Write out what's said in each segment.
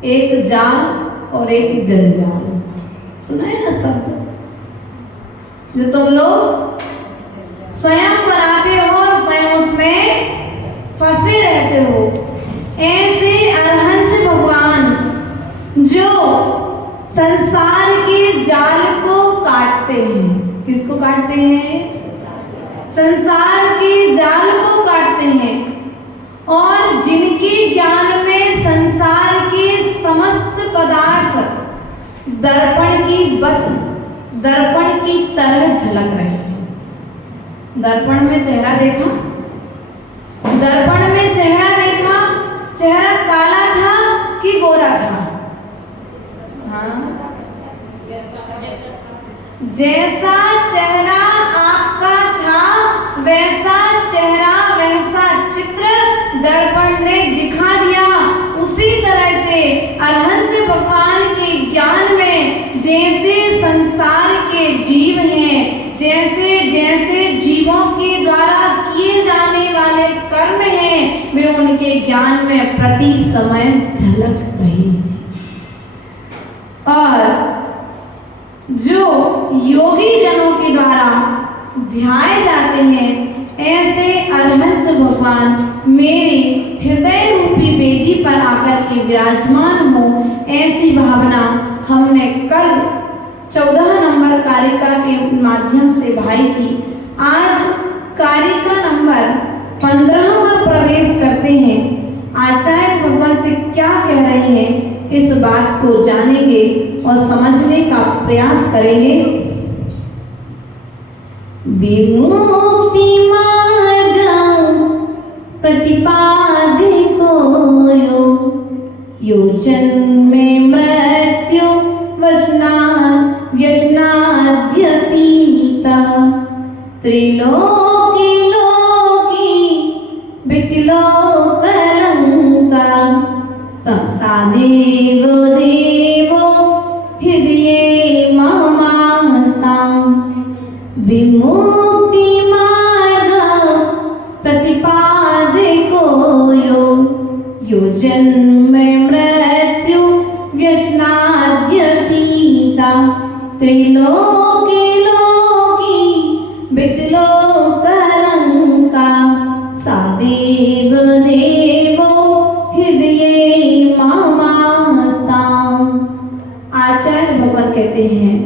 एक जाल और एक जंजाल। सुना है ना शब्द, जो तुम लोग स्वयं बनाते हो और स्वयं उसमें फंसे रहते हो। ऐसे अरहंत भगवान जो संसार के जाल को काटते हैं। किसको काटते हैं? संसार के जाल को काटते हैं, और जिनके ज्ञान में संसार के समस्त पदार्थ दर्पण की तरह झलक रहे हैं। दर्पण में चेहरा देखा, दर्पण में चेहरा देखा, चेहरा काला था कि गोरा था? हाँ, जैसा चेहरा आपका था वैसा चेहरा, वैसा चित्र दर्पण ने दिखा दिया। उसी तरह से अरहंत भगवान के ज्ञान में जैसे संसार के जीव हैं, जैसे जैसे जीवों के द्वारा किए जाने वाले कर्म हैं, वे उनके ज्ञान में प्रति समय झलक रही है। और जो योगी जनों के द्वारा ध्याए जाते हैं, ऐसे अरहंत भगवान मेरे हृदय रूपी वेदी पर आकर के विराजमान हो, ऐसी भावना हमने कल 14 नंबर कारिका के माध्यम से भाई की। आज कारिका नंबर 15 में प्रवेश करते हैं। आचार्य भगवंत क्या कह रहे हैं, इस बात को जानेंगे और समझने का प्रयास करेंगे। विमुक्ति मार्ग प्रतिपादिको यो जन्मे मृत्यु व्यसनाद्यतीता त्रिलोकी लोकी विकलो कलंका तपसादेव देवो हृदये ममास्तां विमुक्ति मार्ग प्रतिपादिको यो जन्म मृत्यु व्यसनाद्यतीता त्रिलोकी लोकी विकलो कलंका सादेव देवो हृदये ममास्तां। आचार्य भगवान कहते हैं,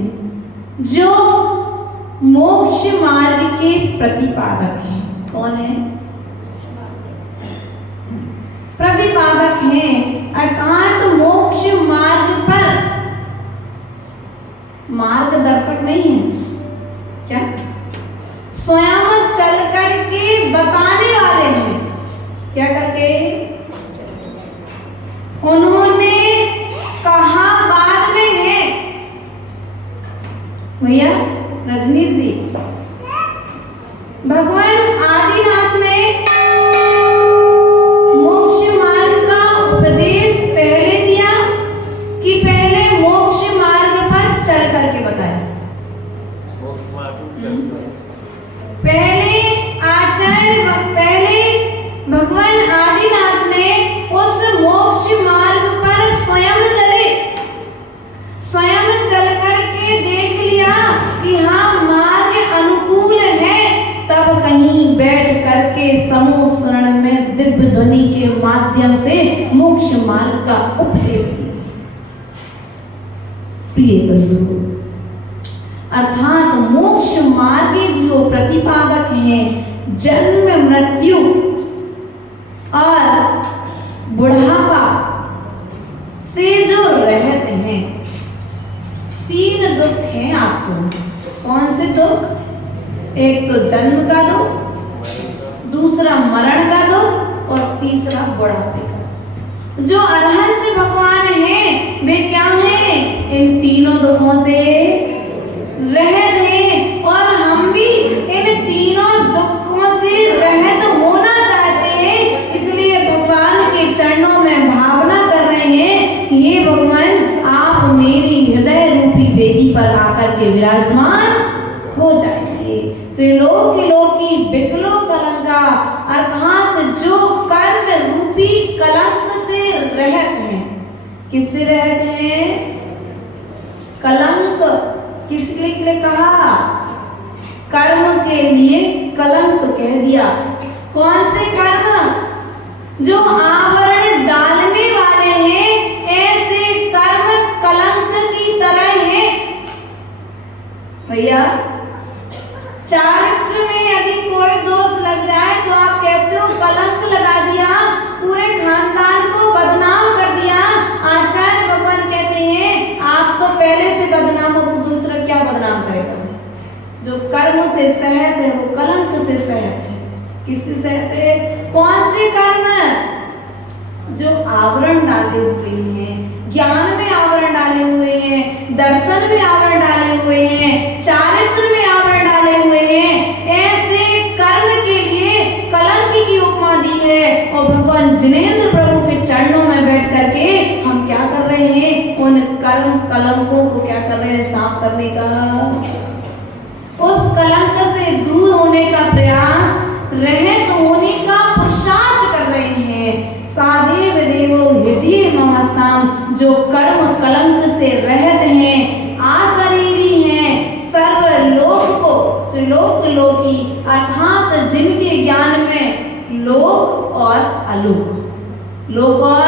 जो मोक्ष मार्ग के प्रतिपादक हैं। कौन है? प्रतिपादक हैं, अर्थात मोक्ष मार्ग पर मार्गदर्शक नहीं है। क्या? स्वयं चल करके बताने वाले हैं। क्या करके? उन्होंने कहा बाद में है भैया रजनी जी, भगवान आदिनाथ ने मोक्ष मार्ग का उपदेश पहले दिया कि पहले मोक्ष मार्ग पर चल करके बताया? पहले भगवान आदिनाथ ने उस मोक्ष मार्ग पर स्वयं चले, स्वयं चल करके देख लिया कि हाँ मार्ग अनुकूल है, तब कहीं बैठ करके समूह शरण में दिव्य ध्वनि के माध्यम से मोक्ष मार्ग का उपदेश दिया। प्रिय बंधुओं, अर्थात मोक्ष मार्ग जो प्रतिपादक हैं, जन्म मृत्यु और बुढ़ापा से जो रहते हैं, 3 दुख हैं आपको। कौन से दुख? एक तो जन्म का दुख, दूसरा मरण का दुख और तीसरा बुढ़ापे का। जो अरहंत भगवान हैं वे क्या हैं? इन तीनों दुखों से रहित हैं, और हम भी इन तीनों दुखों से रहित होना चाहते हैं। इसलिए भगवान के चरणों में भावना कर रहे हैं, हे भगवान आप मेरी हृदय रूपी वेदी पर आकर के विराजमान हो जाइए। त्रिलोकी लोकी विकलो कलंका, अर्थात जो कर्म रूपी कलंक से रहित हैं। किससे रहते हैं? कलंक। किसके लिए कहा? कर्म के लिए कलंक कह दिया। कौन से कर्म? जो आवरण डालने वाले हैं, ऐसे कर्म कलंक की तरह हैं। भैया, चारित्र में यदि कोई दोष लग जाए तो आप कहते हो कलंक लगा दिया, पूरे खानदान को बदनाम कर दिया। आचार्य भगवान कहते हैं आप तो पहले से बदनाम हो, तो दूसरा क्या बदनाम करेगा? जो कर्म से सहत है वो कलंक से सहत है। किससे सहत है? कौन से कर्म? जो आवरण डाले हुए हैं, ज्ञान में आवरण डाले हुए हैं, दर्शन में आवरण डाले हुए हैं, चारित्र में आवरण डाले हुए हैं, ऐसे कर्म के लिए कलंक की उपमा दी है। और भगवान जिनेंद्र प्रभु के चरणों में बैठ करके हम क्या कर रहे हैं? उन कर्म कलंकों को क्या कर रहे हैं? साफ करने का, उस कलंक से दूर होने का प्रयास, रहित होने का पुरुषार्थ कर रहे हैं। सादेव देवो हृदय ममस्ताम, जो कर्म कलंक से रहित हैं, आशरीरी हैं, सर्वलोक को त्रिलोक लोकी, अर्थात जिनके ज्ञान में लोक और अलोक, लोक और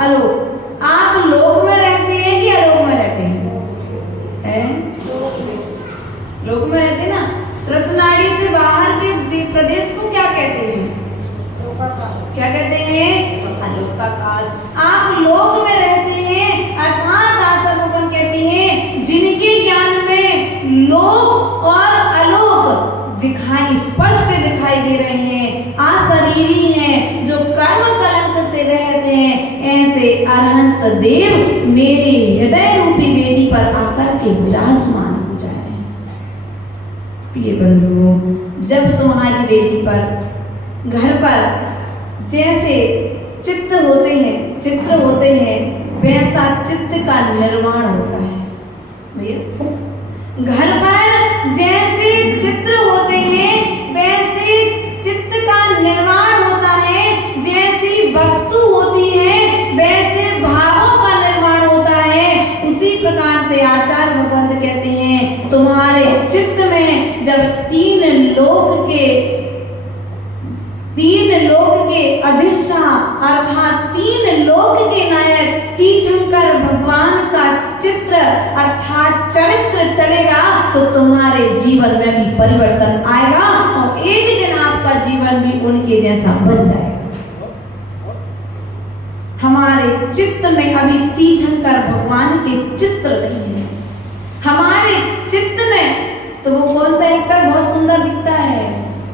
अलोक। आप लोक में रहते हैं कि अलोक में रहते हैं? लोक में रहते हैं ना। रसनाड़ी से बाहर के प्रदेश को क्या कहते हैं? क्या कहते हैं? अलोकाकाश। आप लोक में रहते हैं, अर्थात आचार्य भगवान कहते हैं जिनके ज्ञान में लोक और अलोक स्पष्ट दिखाई दे रहे हैं, आशरीरी हैं, जो कर्म कलंक से रहते हैं, ऐसे अरहंत देव मेरे हृदय रूपी वेदी पर आकर के विराजमान हो जाए। प्रिय बंधुओं, जब तुम्हारी वेदी पर, घर पर जैसे चित्र होते हैं, वैसा चित्त का निर्माण होता है। भैया, घर पर जैसे चित्र होते हैं, वैसे चित्त का निर्माण होता है। जैसी वस्तु होती है, वैसे भावों का निर्माण होता है। उसी प्रकार से आचार्य भगवंत कहते हैं तुम्हारे चित्त में जब तीन लोक के अधिष्ठान अर्थात तीन लोक के नायक तीर्थंकर भगवान का चित्र अर्थात चरित्र चलेगा, तो तुम्हारे जीवन में भी परिवर्तन आएगा और एक दिन आपका जीवन भी उनके जैसा बन जाएगा। हमारे चित्त में अभी तीर्थंकर भगवान के चित्र नहीं है। हमारे चित्त में तो वो कौन सा एक्टर बहुत सुंदर दिखता है,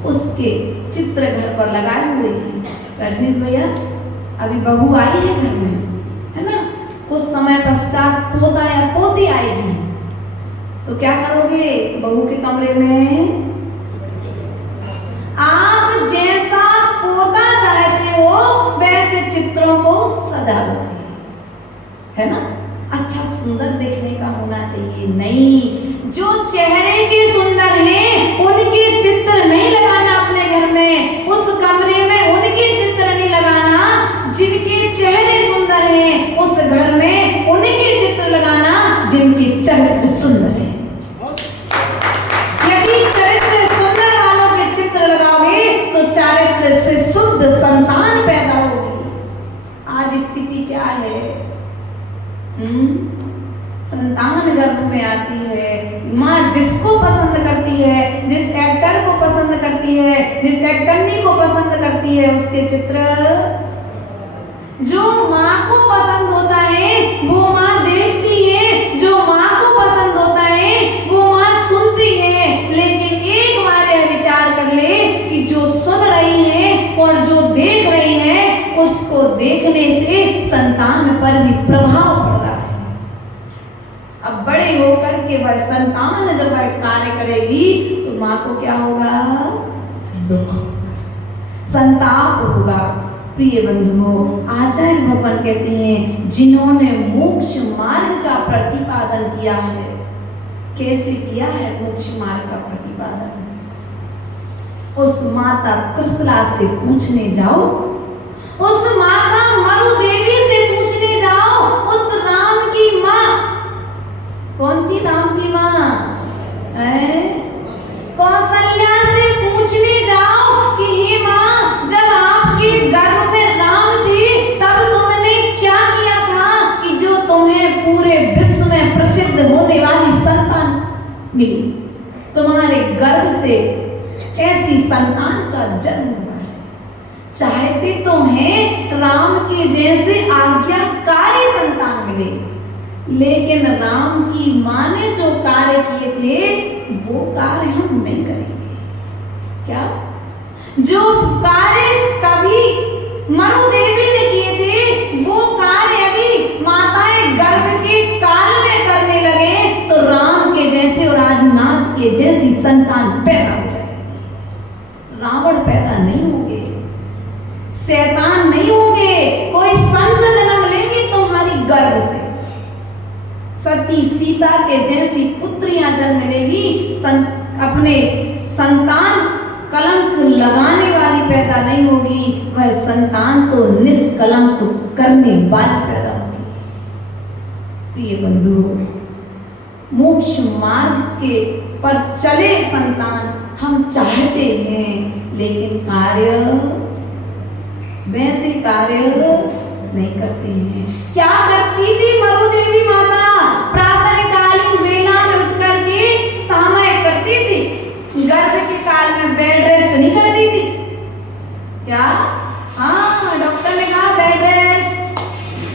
उसके चित्र घर पर लगाए हुए हैं। रजनीश भैया, अभी बहू आई है घर में, है ना? कुछ समय पश्चात पोता या पोती आएगी, तो क्या करोगे? बहू के कमरे में आप जैसा पोता चाहते हो वैसे चित्रों को सजा दोगे, है ना? अच्छा सुंदर देखने का होना चाहिए। नहीं, जो चेहरे के सुंदर हैं उनके चित्र नहीं लगाना अपने घर में, उस कमरे में उनके चित्र नहीं लगाना। जिनके चेहरे सुंदर हैं उस घर में उनके चित्र लगाना जिनके चरित्र सुंदर हैं। यदि चरित्र सुंदर वालों के चित्र लगाओगे तो चारित्र से शुद्ध संतान पैदा होगी। आज स्थिति क्या है? संतान गर्भ में आती है, माँ जिसको पसंद करती है, जिस एक्टर को पसंद करती है, जिस एक्टरनी को पसंद करती है, उसके चित्र जो माँ को पसंद होता है वो माँ देखती है, जो माँ को पसंद होता है वो माँ सुनती है। लेकिन एक बार यह विचार कर ले कि जो सुन रही है और जो देख रही है, उसको देखने से संतान पर भी प्रभाव पड़ रहा है। अब बड़े होकर के वह संतान जब वह कार्य करेगी तो माँ को क्या होगा? दुख, संताप होगा। प्रिय बंधुओं, आचार्य भगवान कहते हैं जिन्होंने मोक्ष मार्ग का प्रतिपादन किया है, कैसे किया है मोक्ष मार्ग का प्रतिपादन? उस माता कृष्णा से पूछने जाओ, उस माता मरु देवी से पूछने जाओ मिली, तुम्हारे गर्भ से ऐसी संतान का जन्म हुआ है। चाहते तो हैं राम के जैसे आज्ञाकारी संतान मिले, लेकिन राम की मां ने जो कार्य किए थे वो कार्य हम नहीं करेंगे। क्या? जो कार्य कभी मनु देवी ने किए थे वो कार्य यदि माताएं गर्भ के काल में करने लगे तो राम के जैसे और राजनाथ के जैसी संतान पैदा हो जाए। रावण पैदा नहीं होंगे, शैतान नहीं होंगे, कोई संत जन्म लेंगे तुम्हारी गर्भ से। सती सीता के जैसी पुत्रियां जन्म लेगी, अपने संतान कलंक लगाने वाली पैदा नहीं होगी, वह संतान तो निष्कलंक करने वाली पैदा होगी। प्रिय बंधुओं, मोक्ष मार्ग के पर चले संतान हम चाहते हैं, लेकिन कार्य वैसे कार्य नहीं करते हैं। क्या करती थी मनु देवी माता? प्रातःकालीन वेला में उठ करके सामय करती थी, गर्भ के काल में बेड रेस्ट नहीं करती थी। क्या? हाँ, डॉक्टर ने कहा बेड रेस्ट,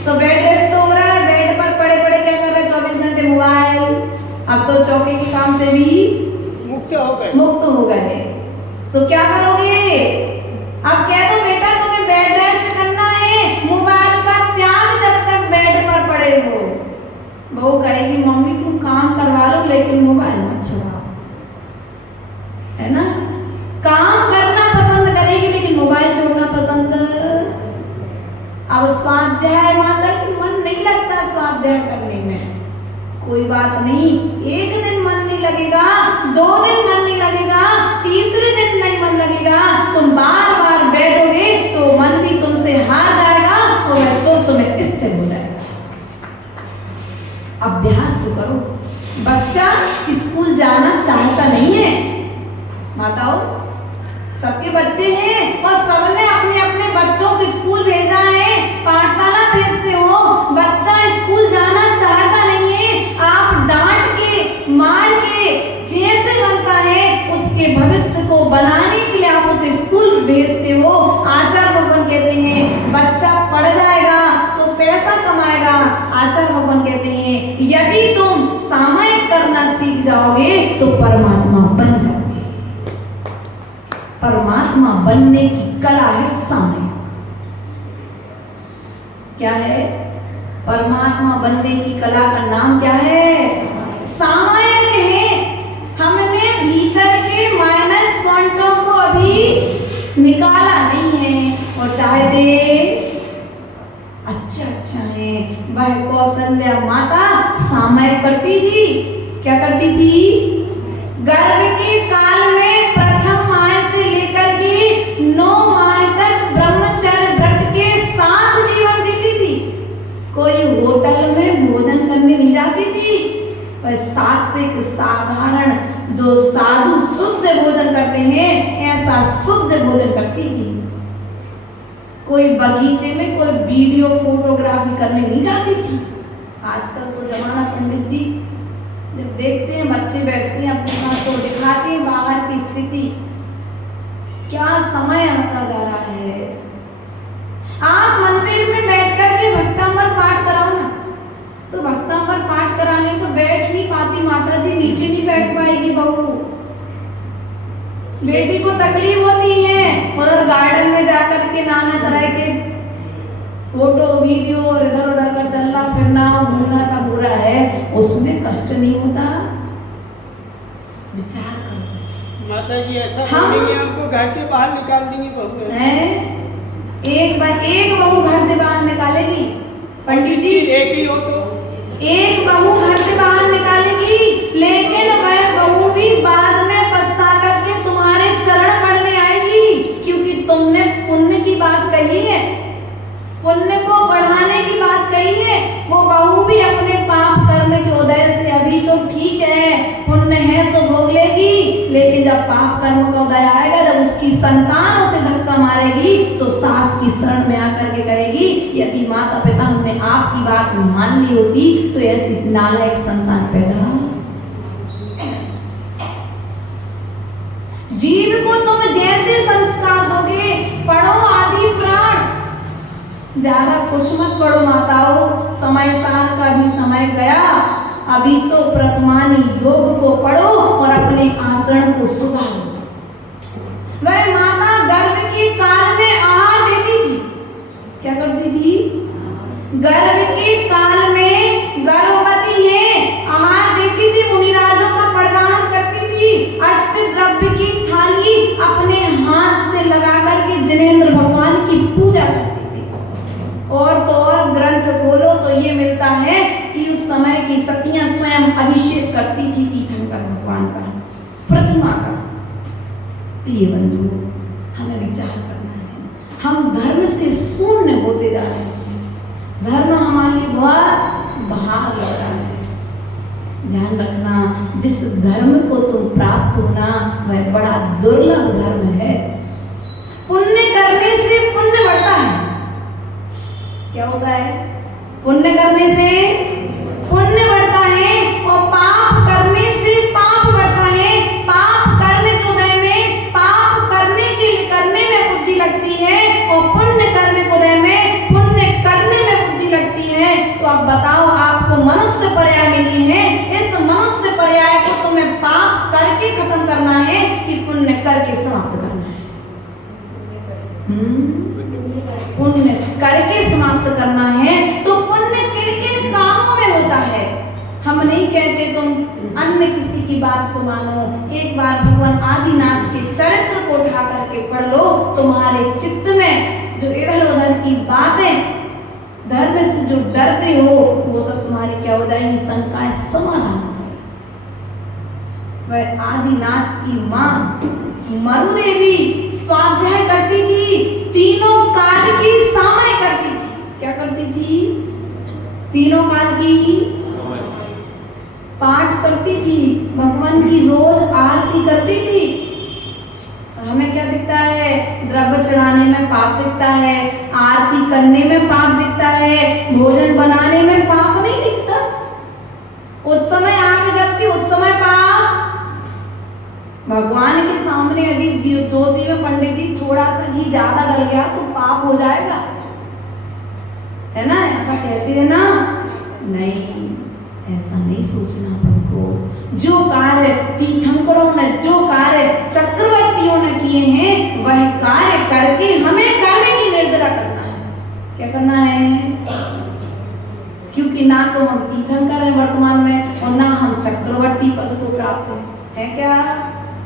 तो बेड रेस्ट तो हो रहा है, बेड पर पड़े पड़े क्या कर रहे हैं? 24 घंटे मोबाइल। अब तो चौके के काम से भी मुक्त हो गए। तो क्या करोगे? अब कह दो बेटा तुम्हें बेड रेस्ट करना है, मोबाइल का त्याग जब तक बेड पर पड़े हो। बहू कहेगी मम्मी तुम काम करवा लो लेकिन मोबाइल मत छुड़ाओ, है ना? काम करना पसंद करेगी लेकिन मोबाइल छोड़ना पसंद। अब स्वाध्याय माता जी मन नहीं लगता स्वाध्याय करने में, कोई बात नहीं, एक दिन मन नहीं लगेगा, 2 दिन मन नहीं लगेगा, तीसरे दिन नहीं मन लगेगा, तुम बार बार बैठोगे तो मन भी तुमसे हार जाएगा और वह सोच तुम्हें स्थिर हो जाएगा। अभ्यास तो करो। बच्चा स्कूल जाना चाहता नहीं है, माताओं सबके बच्चे हैं और सबने अपने अपने बच्चों को स्कूल भेजा है, पाठशाला भेजते हो, बच्चा स्कूल जाना चाहता नहीं है। आप डांट के मार के जैसे बनता है उसके भविष्य को बनाने के लिए आप उसे स्कूल भेजते हो। आचार्य भगवान कहते हैं बच्चा पढ़ जाएगा तो पैसा कमाएगा। आचार्य भगवान कहते हैं यदि तुम सामायिक करना सीख जाओगे तो परमात्मा बन जाओगे। परमात्मा बनने की कला है सामायिक। क्या है? परमात्मा बनने की कला का नाम क्या है? सामायिक है। हमने भीतर के माइनस पॉइंटों को अभी निकाला नहीं है और चाहते अच्छा है। वह कौशल्या माता सामायिक करती थी। क्या करती थी? गर्भ के काल में प्रथम माह से लेकर के 9 माह तक ब्रह्मचर्य व्रत के साथ जीवन जीती थी। कोई होटल में भोजन करने नहीं जाती थी, वह सात्विक साधारण जो साधु शुद्ध भोजन करते हैं ऐसा शुद्ध भोजन करती थी। कोई बगीचे में कोई वीडियो फोटोग्राफी करने नहीं जाती थी। आजकल तो जमाना पंडित जी जब देखते हैं बच्चे बैठते हैं अपने साथ तो दिखाते हैं बाहर की स्थिति। क्या समय आता जा रहा है। आप मंदिर में बैठ कर के भक्तांबर पाठ कराओ ना, तो भक्तांबर पाठ कराने तो बैठ नहीं पाती माता जी, नीचे नहीं बैठ पाएगी बहू। बेटी को तकलीफ होती है, उधर गार्डन में जाकर के नाना तरह के फोटो वीडियो और इधर उधर का चलना फिरना घूमना सब हो रहा है, उसमें कष्ट नहीं होता? विचार करो माता जी। ऐसा बोलेंगे आपको घर के बाहर निकाल देंगे बहू है? एक बहू घर से बाहर निकालेगी पंडित जी? एक ही हो तो एक बहू घर से बाहर निकालेगी, लेकिन वह बहू भी बाद में पछता करके तुम्हारे चरण पड़ने आएगी, क्योंकि तुमने पुण्य की बात कही है, पुण्य को बढ़ाने की बात कही है। वो बहू भी अपने पाप कर्म के उदय से अभी तो ठीक है, पुण्य है तो भोग लेगी, लेकिन जब पाप कर्म का उदय आएगा, जब उसकी संतान उसे धक्का मारेगी तो सास की शरण में आकर के कहेगी यदि माता पिता हमने आपकी बात मान ली होती तो ऐसी नालायक संतान पैदा जीव को तुम जैसे संस्कार दोगे, पढ़ो आदि पुराण। ज्यादा कुछ मत पढ़ो माताओं, समय साल का भी समय गया, अभी तो प्रथमानी योग को पढ़ो और अपने आचरण को सुधारो। वह माता गर्भ के काल में आहार देती थी, क्या करती थी? गर्भ के काल में गर्भवती है आहार देती थी, मुनिराजों का प्रदान करती थी, अष्टद्रव्य की थाली अपने हाथ से लगा करके जिनेंद्र भगवान की पूजा करती थी। और तो और ग्रंथ खोलो तो ये मिलता है कि उस समय की सतियां स्वयं अभिषेक करती थी तीर्थंकर भगवान का, प्रतिमा का। प्रिय बंधु, हमें विचार करना है, हम धर्म से शून्य होते जा रहे हैं। धर्म हमारे लिए बहुत बाहर लग रहा है। ध्यान रखना, जिस धर्म को तुम प्राप्त होना वह बड़ा दुर्लभ धर्म है। पुण्य करने से पुण्य बढ़ता है। क्या होता है? पुण्य करने से पुण्य बढ़ता है और पाप करने से पाप बढ़ता है। पाप करने के उदय में, पाप करने में बुद्धि लगती है और पुण्य करने के उदय में पुण्य करने में बुद्धि लगती है। तो अब बताओ, आपको मनुष्य पर्याय मिली है, इस मनुष्य पर्याय को तुम्हें पाप करके खत्म करना है कि पुण्य करके समाप्त करना है? पुण्य करके समाप्त करना है। तो पुण्य किन किन कामों में होता है? हम नहीं कहते तुम अन्य किसी की बात को मानो, एक बार भगवान आदिनाथ के चरित्र को उठा करके पढ़ लो, तुम्हारे चित्त में जो इधर उधर की बातें, धर्म से जो डरते हो, वो सब तुम्हारी क्या हो जाएंगी? शंकाएं समाधान हो जाएगी। वह आदिनाथ की मां मरुदेवी स्वाध्याय करती थी, तीनों काल की सामय करती थी। क्या करती थी? तीनों काल की पाठ करती थी, भगवान की रोज आरती करती थी। और हमें क्या दिखता है? द्रव्य चढ़ाने में पाप दिखता है, आरती करने में पाप दिखता है, भोजन बनाने में पाप नहीं दिखता। उस समय आग जलती, उस समय पाप। भगवान के सामने यदि ज्योति में पंडित थोड़ा सा घी ज्यादा डल गया तो पाप हो जाएगा, है ना? ऐसा कहते हैं ना? नहीं, ऐसा नहीं सोचना हमको। जो कार्य तीर्थंकरों ने, जो कार्य चक्रवर्तियों ने किए हैं, वह कार्य करके हमें करने की निर्जरा करना है। क्या करना है? क्योंकि ना तो हम तीर्थंकर हैं वर्तमान में और ना हम चक्रवर्ती पद को प्राप्त है क्या?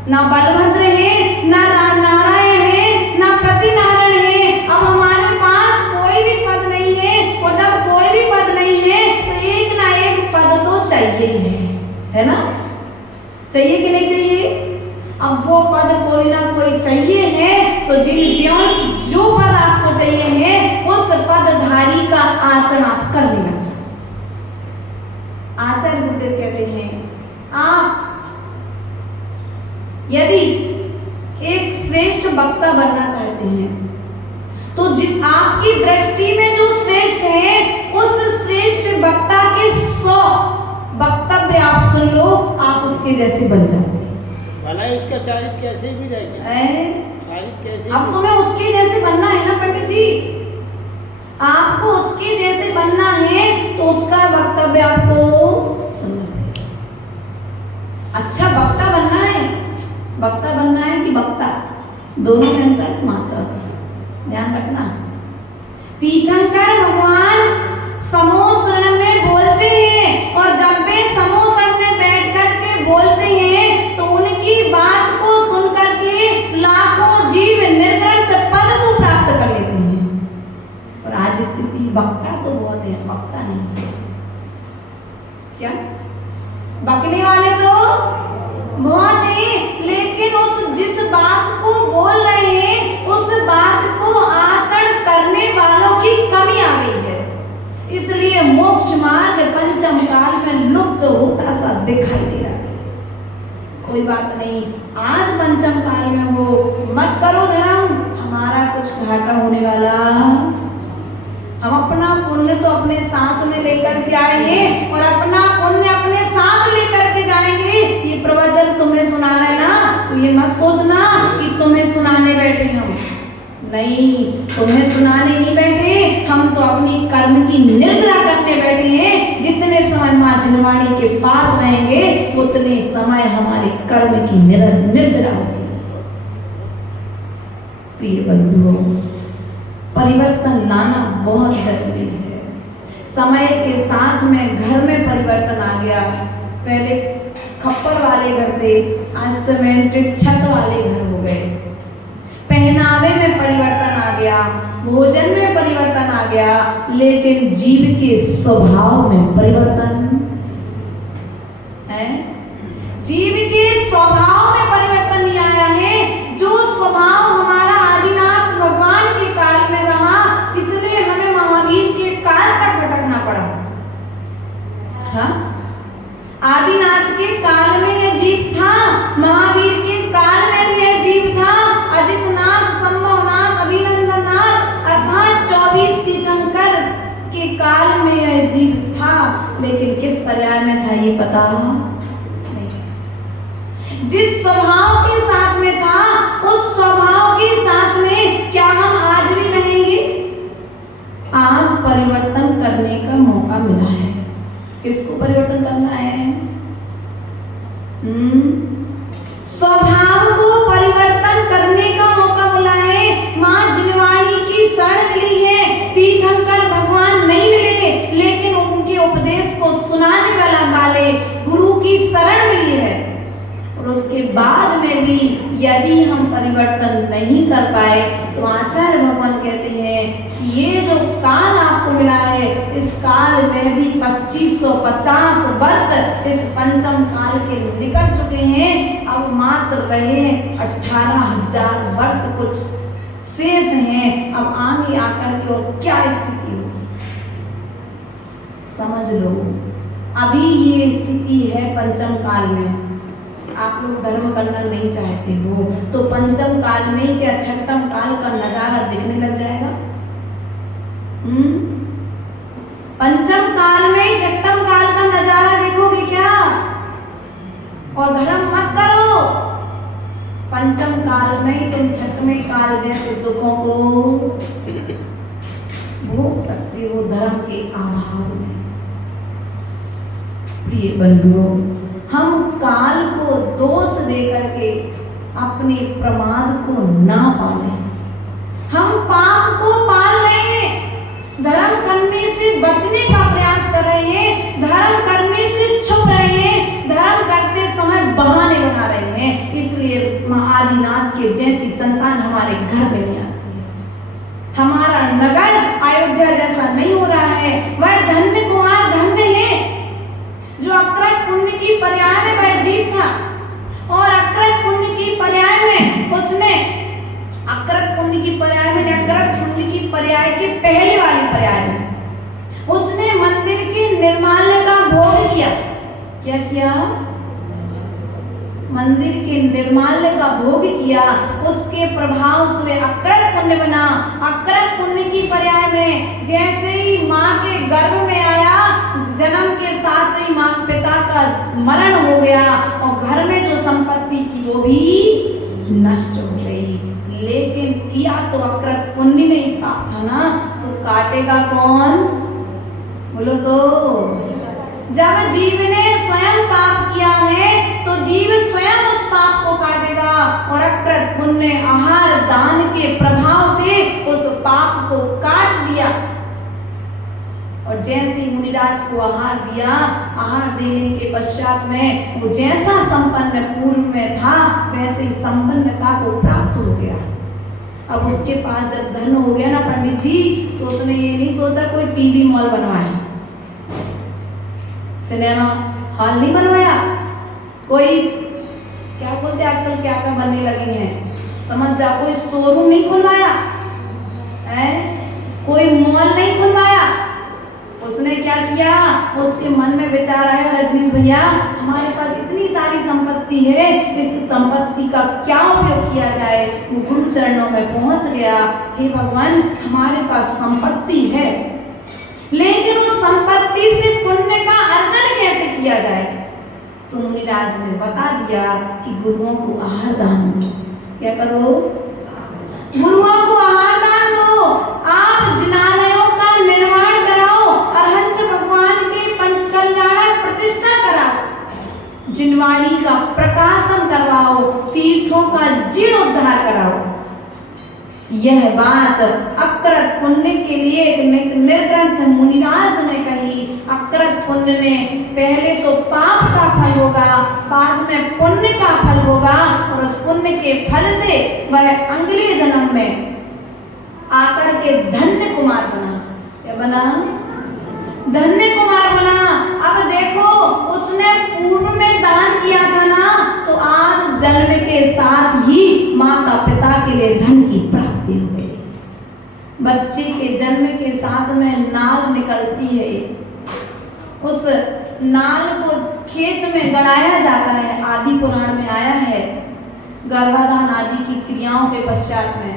ना बलभद्र है, ना नारायण है, ना प्रतिनारायण है। अब हमारे पास कोई भी पद नहीं है, और जब कोई भी पद नहीं है तो एक ना एक पद तो चाहिए ही है ना? चाहिए कि नहीं चाहिए? अब वो पद कोई ना कोई चाहिए है, तो जो पद आपको चाहिए है, उस पदधारी का आचरण आप कर लेना चाहिए। आचार्य गुरुदेव कहते हैं, आप यदि एक श्रेष्ठ वक्ता बनना चाहते हैं तो जिस आपकी दृष्टि में जो श्रेष्ठ है, उस श्रेष्ठ वक्ता के 100 वक्तव्य आप सुन लो, आप उसके जैसे बन जाओगे। भला उसका चारित्र कैसे भी रहेगा? चारित्र कैसे? अब तुम्हें उसके जैसे बनना है ना पंडित जी, आपको उसके जैसे बनना है तो उसका वक्तव्य आपको सुनना है। अच्छा वक्ता बनना है, वक्ता बनना है कि वक्ता, दोनों के अंतर मात्रा ध्यान रखना। तीर्थंकर भगवान समोसरण में बोलते हैं, और जब वे समोसरण में बैठ करके बोलते हैं तो उनकी बात को सुन करके लाखों जीव निर्ग्रंथ पद को प्राप्त कर लेते हैं। और आज स्थिति वक्ता तो बहुत है, वक्ता नहीं है। क्या बकने वाले तो बहुत है, लेकिन उस जिस बात को बोल रहे हैं उस बात को आचरण करने वालों की कमी आ गई है। इसलिए मोक्ष मार्ग पंचम काल में लुप्त होता सा दिखाई दे रहा है। कोई बात नहीं, आज पंचम काल में हो मत करो धर्म, हमारा कुछ घाटा होने वाला। हम अपना पुण्य तो अपने साथ में लेकर के आए हैं और अपना पुण्य अपने साथ लेकर के जाएंगे। ये प्रवचन तुम्हें सुना है ना, तो ये मत सोचना नहीं, तुम्हें सुनाने नहीं बैठे, हम तो अपनी कर्म की निर्जरा करने बैठे हैं। जितने समय माँ जिनवाणी के पास रहेंगे उतने समय हमारे कर्म की निर्जरा होगी। प्रिय बंधुओं, परिवर्तन लाना बहुत जरूरी है। समय के साथ में घर में परिवर्तन आ गया। पहले खप्पर वाले घर थे, आज सीमेंटेड छत वाले घर हो गए। पहनावे में परिवर्तन आ गया, भोजन में परिवर्तन आ गया, लेकिन जीव के स्वभाव में परिवर्तन है। जीव के स्वभाव में परिवर्तन नहीं आया है। जो स्वभाव हमारा आदिनाथ भगवान के काल में रहा, इसलिए हमें महावीर के काल तक भटकना पड़ा। हाँ? आदिनाथ के काल में यह जीव था, महावीर के काल में भी यह जीव था, अजितनाथ, संभवनाथ, अभिनंदननाथ अर्थात 24 तीर्थंकर के काल में यह जीव था। लेकिन किस पर्याय में था ये पता नहीं। जिस स्वभाव के साथ में था, उस स्वभाव के साथ में क्या हम आज भी रहेंगे? आज परिवर्तन करने का मौका मिला है। किसको परिवर्तन करना है? स्वभाव को परिवर्तन करने का मौका मिला है। माँ जिनवाणी की शरण मिली है। तीर्थंकर भगवान नहीं मिले, लेकिन उनके उपदेश को सुनाने वाले गुरु की शरण मिली है। और उसके बाद में भी यदि हम परिवर्तन नहीं कर पाए तो आचार्य भगवान कहते हैं कि ये जो काल आपको मिला है, इस काल में भी 2550 वर्ष इस पंचम काल के निकल चुके हैं। अब मात्र रहे 18,000 वर्ष कुछ शेष हैं। अब आगे आकर के और क्या स्थिति होगी समझ लो। अभी ये स्थिति है पंचम काल में। आप लोग धर्म करना नहीं चाहते हो तो पंचम काल में क्या छठम काल का नजारा दिखने लग जाएगा? पंचम काल में छठम काल का नजारा देखोगे क्या? और धर्म मत करो। पंचम काल में तुम छठवें काल जैसे दुखों को भोग सकते हो धर्म के अभाव में। प्रिय बंधुओं, हम काल को दोष देकर के अपने प्रमाद को ना पालें। हम पाप को पाल रहे हैं, धर्म करने से बचने का प्रयास कर रहे हैं, धर्म करने से छुप रहे हैं, धर्म करते समय बहाने बना रहे हैं। इसलिए आदिनाथ के जैसी संतान हमारे घर में नहीं आती। हमारा नगर अयोध्या जैसा नहीं हो रहा है। वह धन्य कुमार धन्य है जो अक्रत पुण्य की पर्याय में वह जीव था। और अक्रत पुण्य की पर्याय में उसने अक्रत पुण्य की पर्याय में अक्रत पुण्य की पर्याय के पहले वाली पर्याय में उसने मंदिर के निर्माण का भोग किया। क्या किया? मंदिर के निर्माल्य का भोग किया। उसके प्रभाव से अक्रत पुण्य बना। अक्रत पुण्य की पर्याय में जैसे ही माँ के गर्भ में आया, जन्म के साथ ही माँ पिता का मरण हो गया और घर में जो संपत्ति थी वो भी नष्ट हो गई। लेकिन किया तो अक्रत पुण्य नहीं प्राप्त था ना, तो काटेगा कौन? बोलो तो। जब जीव ने स्वयं पाप किया है तो जीव स्वयं उस पाप को काटेगा। और अक्रत पुण्य आहार दान के प्रभाव से उस पाप को काट दिया। और जैसे मुनिराज को आहार दिया, आहार देने के पश्चात में वो जैसा संपन्न पूर्व में था वैसे ही संपन्नता को प्राप्त हो गया। अब उसके पास जब धन हो गया ना पंडित जी, तो उसने ये नहीं सोचा कोई टीवी मॉल बनवाए, सिनेमा हॉल नहीं बनवाया, कोई क्या बोलते आजकल क्या क्या बनने लगे हैं समझ जाओ, कोई शोरूम नहीं खुलवाया है, कोई मॉल नहीं खुलवाया। उसने क्या किया? उसके मन में विचार आया, रजनीश भैया हमारे पास इतनी सारी संपत्ति है, इस संपत्ति का क्या उपयोग किया जाए। वो गुरु चरणों में पहुंच गया। हे भगवान, हमारे पास संपत्ति है, लेकिन उस संपत्ति से पुण्य का अर्जन कैसे किया जाए? तो मुनिराज ने बता दिया कि गुरुओं को आहार दान। क्या करो? गुरुओं को आहार का जीर्ण उद्धार कराओ। यह बात अकृत पुण्य के लिए निर्ग्रंथ मुनिराज ने कही। अकृत पुण्य में पहले तो पाप का फल होगा, बाद में पुण्य का फल होगा, और उस पुण्य के फल से वह अगले जन्म में आकर के धन्य कुमार बना। क्या बना? धन्य कुमार बना। अब देखो, उसने पूर्व में दान किया था ना, तो आज जन्म के साथ ही माता पिता के लिए धन की प्राप्ति हो गई। बच्चे के जन्म के साथ में नाल निकलती है, उस नाल को खेत में गड़ाया जाता है। आदि पुराण में आया है, गर्भाधान आदि की क्रियाओं के पश्चात में।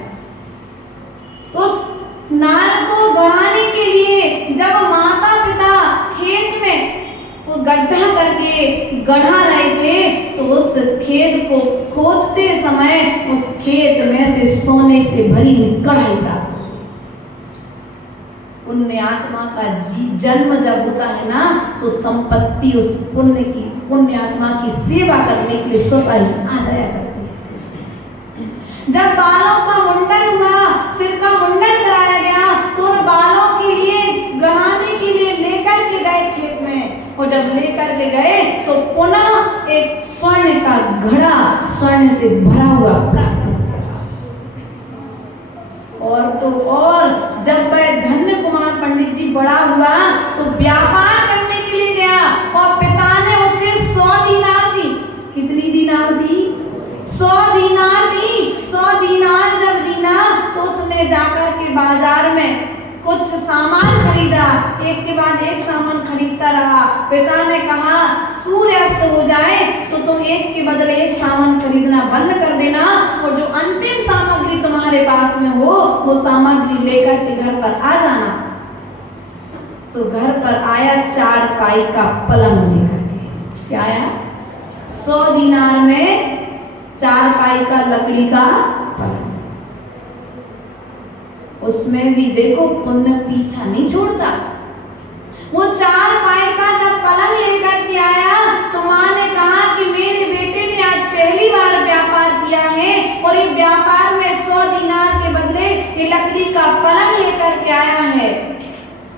उस नाल को गड़ाने के लिए जब माता पिता खेत में वो गड्ढा करके गढ़ा रहे थे, तो उस खेत को खोदते समय उस खेत में से सोने से भरी कढ़ाई प्राप्त। पुण्य आत्मा का जन्म जब होता है ना, तो संपत्ति उस पुण्य आत्मा की सेवा करने के लिए स्वतः ही आ जाया करती है। जब बालों का मुंडन हुआ, सिर का मुंडन कराया गया, तो बालों के लिए गढ़ाने के लिए लेकर के गए खेत में, और जब लेकर के गए तो पुनः एक स्वर्ण का घड़ा स्वर्ण से भरा हुआ प्राप्त हुआ। और तो और जब वह धन्य कुमार पंडित जी बड़ा हुआ, तो व्यापार करने के लिए गया, और पिता ने उसे 100 दीनार दी। कितनी दीनार दी? 100 दीनार दी। 100 दीनार जब दीना, तो उसने जाकर के बाजार में कुछ सामान खरीदा, एक के बाद एक सामान खरीदता रहा। पिता ने कहा, सूर्यास्त हो जाए तो तुम एक के बदले एक सामान खरीदना बंद कर देना, और जो अंतिम सामग्री तुम्हारे पास में हो, वो सामग्री लेकर के घर पर आ जाना। तो घर पर आया 4 पाई का पलंग लेकर के। क्या आया? 100 दीनार में 4 पाई का लकड़ी का पलंग। उसमें भी देखो, पुण्य पीछा नहीं छोड़ता। वो 4 पाई का जब पलंग लेकर के आया, तो माँ ने कहा कि मेरे बेटे ने आज पहली बार व्यापार किया है, और ये व्यापार में 100 दीनार के बदले ये लकड़ी का पलंग लेकर के आया है,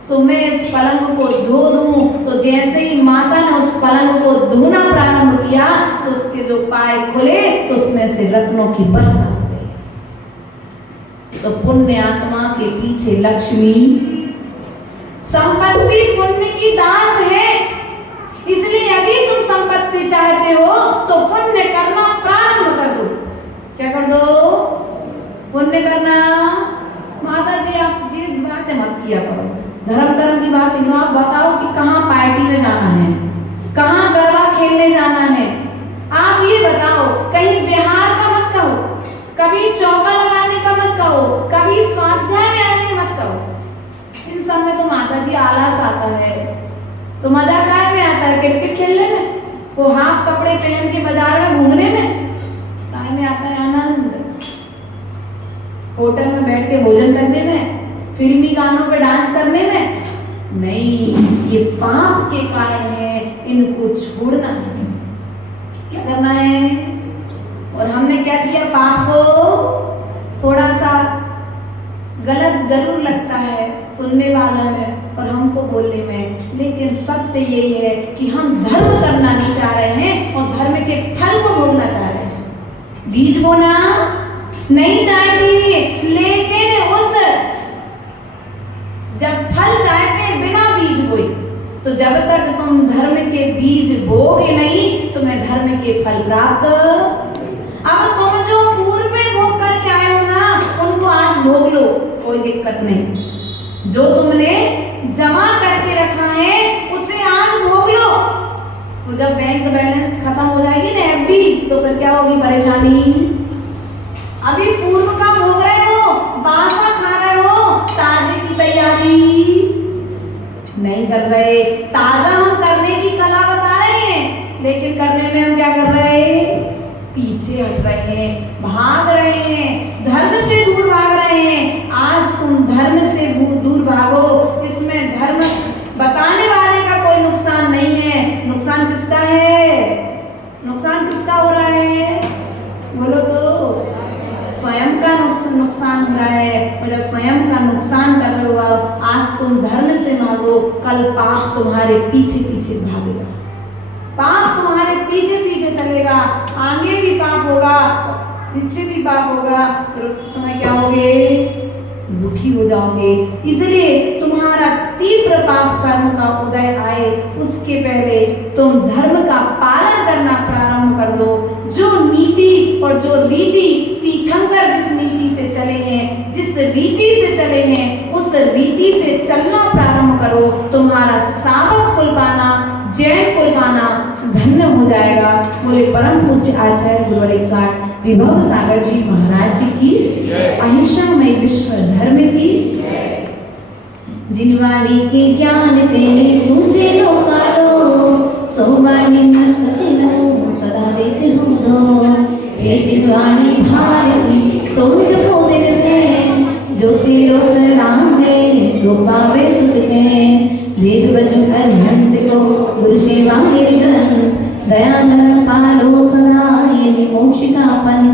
तो मैं इस पलंग को धो दूं। तो जैसे ही माता ने उस पलंग को धोना प्रारंभ किया, तो उसके जो पाए खुले, तो उसमें से रत्नों की वर्षा हो गई। तो पुण्य आत्मा के पीछे लक्ष्मी, संपत्ति पुण्य की दास है। इसलिए यदि तुम संपत्ति चाहते हो, तो पुण्य करना प्रारंभ कर दो। क्या कर दो? पुण्य करना। माता जी, आप जी बातें मत किया करो, धर्म कर्म की बात नहीं। आप बताओ कि कहाँ पार्टी में जाना है, कहाँ गरबा खेलने जाना है। आप ये बताओ, कहीं बिहार का मत कहो, कभी चौका लगाने का मत कहो, कभी स्वाध्याय में आने मत कहो। इन सब में तो माता जी आलस आता है। तो मजा काय में आता है? क्रिकेट खेलने में, वो हाफ कपड़े पहन के बाजार में घूमने में काय में आता है आनंद? होटल में बैठ के भोजन करने में, फिल्मी गानों पे डांस करने में नहीं। ये पाप के कारण है, इनको छोड़ना है। क्या करना है? और हमने क्या किया? पाप को थोड़ा सा गलत जरूर लगता है सुनने वालों में और हमको बोलने में, लेकिन सत्य यही है कि हम धर्म करना नहीं चाह रहे हैं और धर्म के फल को भोगना चाह रहे हैं। बीज बोना नहीं चाहती, लेकिन उस जब फल चाहते बिना बीज बोए, तो जब तक तुम धर्म के बीज बोगे नहीं, तुम्हें धर्म के फल प्राप्त। अब तुम जो पूर्व में भोग करके आए हो ना, उनको आज भोग लो, कोई दिक्कत नहीं। जो तुमने जमा करके रखा है, उसे आज भोग लो। तो जब बैंक बैलेंस खत्म हो जाएगी ना, एफडी, तो फिर क्या होगी? परेशानी। अभी पूर्व का भोग रहे हो, बासा खा रहे हो, ताजे की तैयारी नहीं कर रहे। ताजा हम करने की कला बता रहे हैं, लेकिन करने में हम क्या कर रहे हैं? पीछे हट रहे हैं, भाग रहे हैं, धर्म से दूर भाग रहे हैं। आज तुम धर्म से दूर भागो। इसमें धर्म बताने वाले का कोई नुकसान नहीं है। नुकसान किसका है? नुकसान किसका हो रहा है? बोलो तो। कल पाप तुम्हारे पीछे पीछे भागेगा, पाप तुम्हारे पीछे पीछे चलेगा, आगे भी पाप होगा, पीछे भी पाप होगा, फिर उस समय क्या होगे, दुखी हो जाओगे। इसलिए तुम्हारा तीव्र पाप कर्म का उदय आए उसके पहले तुम धर्म का पालन करना प्रारंभ कर दो। जो नीति और जो रीति तीर्थंकर जिस नीति से चले हैं, जिस रीति से चले हैं, उस रीति से चलना प्रारंभ करो। तुम्हारा श्रावक कुल पाना, जैन कुल पाना धन्य हो जाएगा। बोले परम पूज्य आचार्य गुरुवर विभव सागर जी महाराज जी की, अहिंसामय विश्व धर्म की। जिनवाणी के ज्ञान तेने सूझे लोकारो, सौवाणी मस्तके नो सदा देते हो दो। हे जिनवाणी भारती तुम जपो दिन में, जो तेरो सलाम है सो पावे सुख चैन। वेद वचन अरिहंत को गुरु सेवा निर्गण, दया धर्म पालो सदा ये मोक्ष का पन।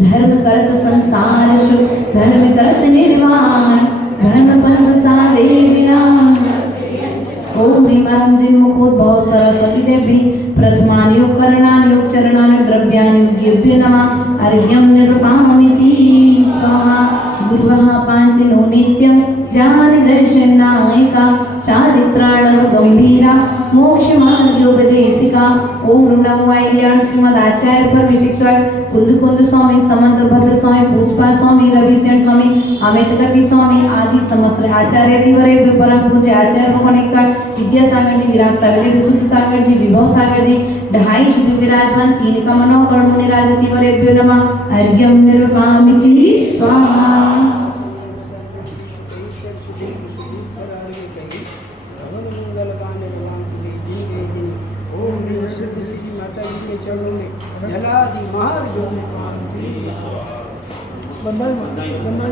धर्म करत संसार सुख, धर्म करत निर्वाण, धर्म पंथ सारे विराम। ओम ह्रीं जिन्मुखोद्भव सरस्वती देवी, प्रथमान्योग करणान्योग चरणान्योग द्रव्यान्योग्येभ्यो नमः। अर्घ्यं निरूपयामि स्वाहा। गुरुः पांतिनो नित्यं ज्ञान दर्शन नायका, चारित्राणव गंभीरा मोक्ष मार्गोपदेशिका। ओम नमो आर्याण श्रीमद आचार्य परमेश्वर कुंद कुंद स्वामी, समंत भद्र स्वामी, पूजपा स्वामी, रविशरण स्वामी, अमितगति स्वामी आदि समस्त आचार्य दिवरे परम पूज्य आचार्य भगवान विद्यासागर जी, विराग सागर जी, विशुद्ध सागर जी, विभव सागर जी, ढाई जी विराजमान, तीन कमनों कर्मणि राजति वरेभ्यो नमः। अर्घ्यं निरूपयामि स्वाहा। जलादि महार्यों बंधन बंधन